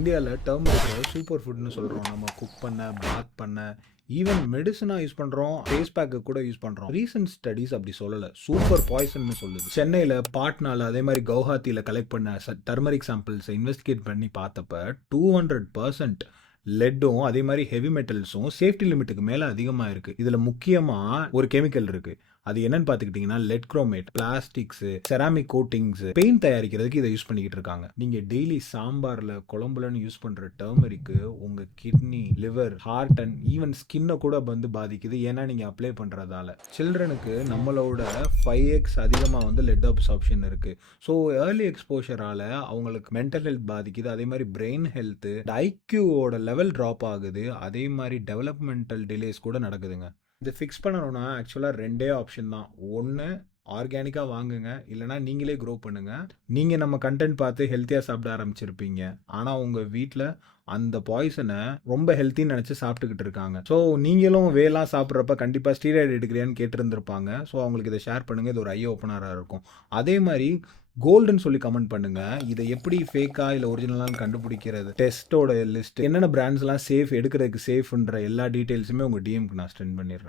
இந்தியாவில் டர்மரிக்கை சூப்பர் ஃபுட்னு சொல்கிறோம். நம்ம குக் பண்ண, பாத் பண்ண, ஈவன் மெடிசனாக யூஸ் பண்ணுறோம், ஃபேஸ் பேக்கு கூட யூஸ் பண்ணுறோம். ரீசன்ட் ஸ்டடீஸ் அப்படி சொல்லலை, சூப்பர் பாய்சன்னு சொல்லுது. சென்னையில் பாட்னாவில் அதே மாதிரி கவுஹாத்தியில் கலெக்ட் பண்ண டர்மரிக் சாம்பிள்ஸை இன்வெஸ்டிகேட் பண்ணி பார்த்தப்ப 200% லெட்டும் அதே மாதிரி ஹெவி மெட்டல்ஸும் சேஃப்டி லிமிட்டுக்கு மேலே அதிகமாக இருக்குது. இதில் முக்கியமாக ஒரு கெமிக்கல் இருக்குது. அது என்னன்னு பார்த்துக்கிட்டிங்கன்னா lead chromate. Plastics, ceramic coatings, paint தயாரிக்கிறதுக்கு இதை யூஸ் பண்ணிக்கிட்டு இருக்காங்க. நீங்கள் டெய்லி சாம்பாரில், குழம்புலன்னு யூஸ் பண்ணுற டர்மரிக்கு உங்கள் kidney, liver, heart and even ஸ்கின்னை கூட வந்து பாதிக்குது. ஏன்னா நீங்கள் அப்ளை பண்ணுறதால. சில்ட்ரனுக்கு நம்மளோட 5x அதிகமாக லெட் அப்சார்ப்ஷன் இருக்குது. ஸோ ஏர்லி எக்ஸ்போஷரால் அவங்களுக்கு மென்டல் ஹெல்த் பாதிக்குது. அதே மாதிரி பிரெயின் ஹெல்த்து, ஐக்யூவோட லெவல் ட்ராப் ஆகுது. அதே மாதிரி டெவலப்மெண்டல் டிலேஸ் கூட நடக்குதுங்க. இது ஃபிக்ஸ் பண்ணணும்னா ஆக்சுவலாக 2 ஆப்ஷன் தான். ஒன்று, ஆர்கானிக்காக வாங்குங்க, இல்லைனா நீங்களே க்ரோ பண்ணுங்கள். நீங்கள் நம்ம கண்டென்ட் பார்த்து ஹெல்த்தியாக சாப்பிட ஆரம்பிச்சிருப்பீங்க. ஆனால் உங்கள் வீட்டில் அந்த பாய்சனை ரொம்ப ஹெல்த்தின்னு நினச்சி சாப்பிட்டுக்கிட்டு இருக்காங்க. ஸோ நீங்களும் வேலாம் சாப்பிட்றப்ப கண்டிப்பாக ஸ்டீராய்டு எடுக்கிறியான்னு கேட்டிருந்துருப்பாங்க. ஸோ அவங்களுக்கு இதை ஷேர் பண்ணுங்கள். இது ஒரு ஐ ஓப்பனராக இருக்கும். அதே மாதிரி கோல்டுன்னு சொல்லி கமெண்ட் பண்ணுங்க. இதை எப்படி ஃபேக்கா இல்லை ஒரிஜினலான்னு கண்டுபிடிக்கிறது, டெஸ்ட்டோட லிஸ்ட், என்னென்ன பிராண்ட்ஸ்லாம் சேஃப், எடுக்கிறதுக்கு சேஃப்ன்ற எல்லா டீட்டெயில்ஸுமே உங்கள் டிஎம்க்கு நான் சென்ட் பண்ணிடுறேன்.